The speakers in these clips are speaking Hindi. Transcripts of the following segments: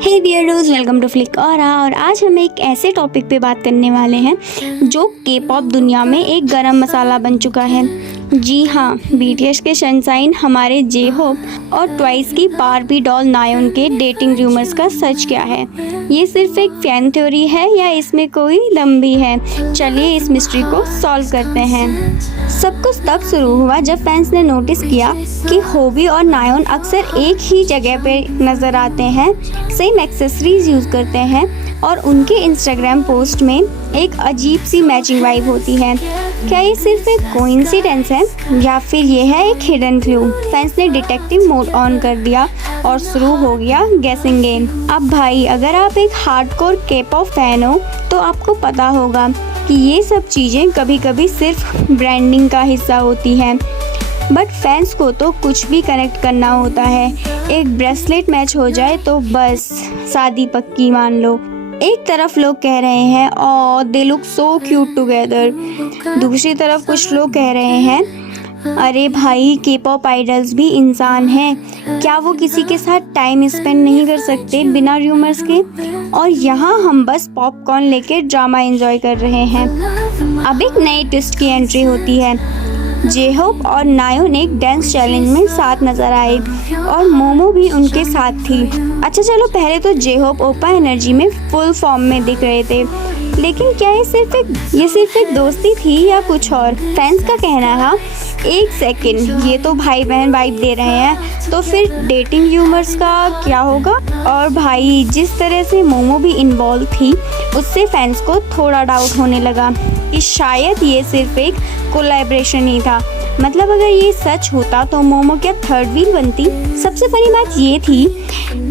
हे डियरोज, वेलकम टू फ्लिक और आज हम एक ऐसे टॉपिक पे बात करने वाले हैं जो के पॉप दुनिया में एक गरम मसाला बन चुका है। जी हाँ, बीटीएस के सनशाइन हमारे जे होप और ट्वाइस की बारबी डॉल नायोन के डेटिंग रूमर्स का सच क्या है? ये सिर्फ एक फैन थ्योरी है या इसमें कोई दम भी है? चलिए इस मिस्ट्री को सॉल्व करते हैं। सब कुछ तब शुरू हुआ जब फैंस ने नोटिस किया कि होबी और नायोन अक्सर एक ही जगह पे नज़र आते हैं, सेम एक्सेसरीज यूज़ करते हैं और उनके इंस्टाग्राम पोस्ट में एक अजीब सी मैचिंग वाइब होती है। क्या ये सिर्फ एक कोइंसिडेंस है या फिर ये है एक हिडन क्लू? फैंस ने डिटेक्टिव मोड ऑन कर दिया और शुरू हो गया गेसिंग गेम। अब भाई, अगर आप एक हार्डकोर के-पॉप फैन हो तो आपको पता होगा कि ये सब चीज़ें कभी कभी सिर्फ ब्रांडिंग का हिस्सा होती हैं, बट फैंस को तो कुछ भी कनेक्ट करना होता है। एक ब्रेसलेट मैच हो जाए तो बस शादी पक्की मान लो। एक तरफ लोग कह रहे हैं और they look so cute together, दूसरी तरफ कुछ लोग कह रहे हैं अरे भाई, के पॉप आइडल्स भी इंसान हैं, क्या वो किसी के साथ टाइम स्पेंड नहीं कर सकते बिना र्यूमर्स के? और यहाँ हम बस पॉपकॉर्न लेके ड्रामा एंजॉय कर रहे हैं। अब एक नई ट्विस्ट की एंट्री होती है। जे होप और नायोन एक डांस चैलेंज में साथ नजर आए और मोमो भी उनके साथ थी। अच्छा चलो, पहले तो जे होप ओपा एनर्जी में फुल फॉर्म में दिख रहे थे, लेकिन क्या ये सिर्फ एक दोस्ती थी या कुछ और? फैंस का कहना था एक सेकंड, ये तो भाई बहन वाइब दे रहे हैं, तो फिर डेटिंग ह्यूमर्स का क्या होगा? और भाई, जिस तरह से मोमो भी इन्वॉल्व थी उससे फैंस को थोड़ा डाउट होने लगा कि शायद ये सिर्फ एक कोलैबोरेशन ही था। मतलब अगर ये सच होता तो मोमो क्या थर्ड व्हील बनती? सबसे बड़ी बात ये थी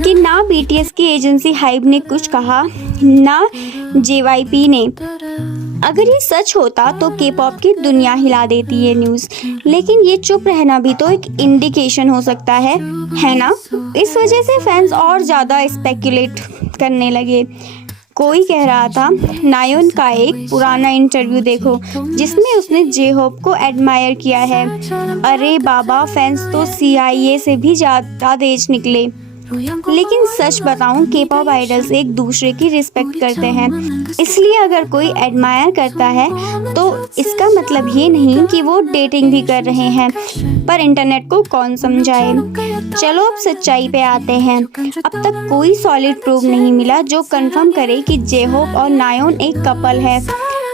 कि ना बीटीएस की एजेंसी हाइब ने कुछ कहा, ना जेवाईपी ने। अगर ये सच होता तो के पॉप की दुनिया हिला देती ये न्यूज़, लेकिन ये चुप रहना भी तो एक इंडिकेशन हो सकता है ना? इस वजह से फैंस और ज़्यादा स्पेकुलेट करने लगे। कोई कह रहा था नायोन का एक पुराना इंटरव्यू देखो जिसमें उसने जे होप को एडमायर किया है। अरे बाबा, फैंस तो CIA से भी ज़्यादा तेज निकले। लेकिन सच बताऊं, के पॉप आइडल्स एक दूसरे की रिस्पेक्ट करते हैं, इसलिए अगर कोई एडमायर करता है तो इसका मतलब ये नहीं कि वो डेटिंग भी कर रहे हैं। पर इंटरनेट को कौन समझाए। चलो अब सच्चाई पे आते हैं। अब तक कोई सॉलिड प्रूफ नहीं मिला जो कंफर्म करे कि जे होप और नायोन एक कपल है।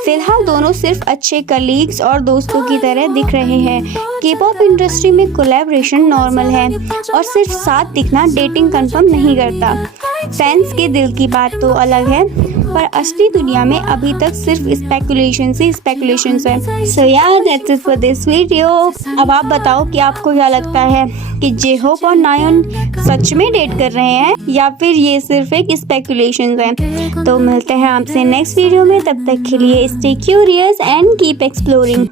फिलहाल दोनों सिर्फ अच्छे कलीग्स और दोस्तों की तरह दिख रहे हैं। के-पॉप इंडस्ट्री में कोलैबोरेशन नॉर्मल है और सिर्फ साथ दिखना डेटिंग कंफर्म नहीं करता। फैंस के दिल की बात तो अलग है, पर असली दुनिया में अभी तक सिर्फ स्पेकुलेशंस है। सो यार, that's it for this video. अब आप बताओ कि आपको क्या लगता है कि जे होप और नायोन सच में डेट कर रहे हैं या फिर ये सिर्फ एक स्पेकुलेशंस है? तो मिलते हैं आपसे नेक्स्ट वीडियो में, तब तक के लिए stay curious and keep exploring.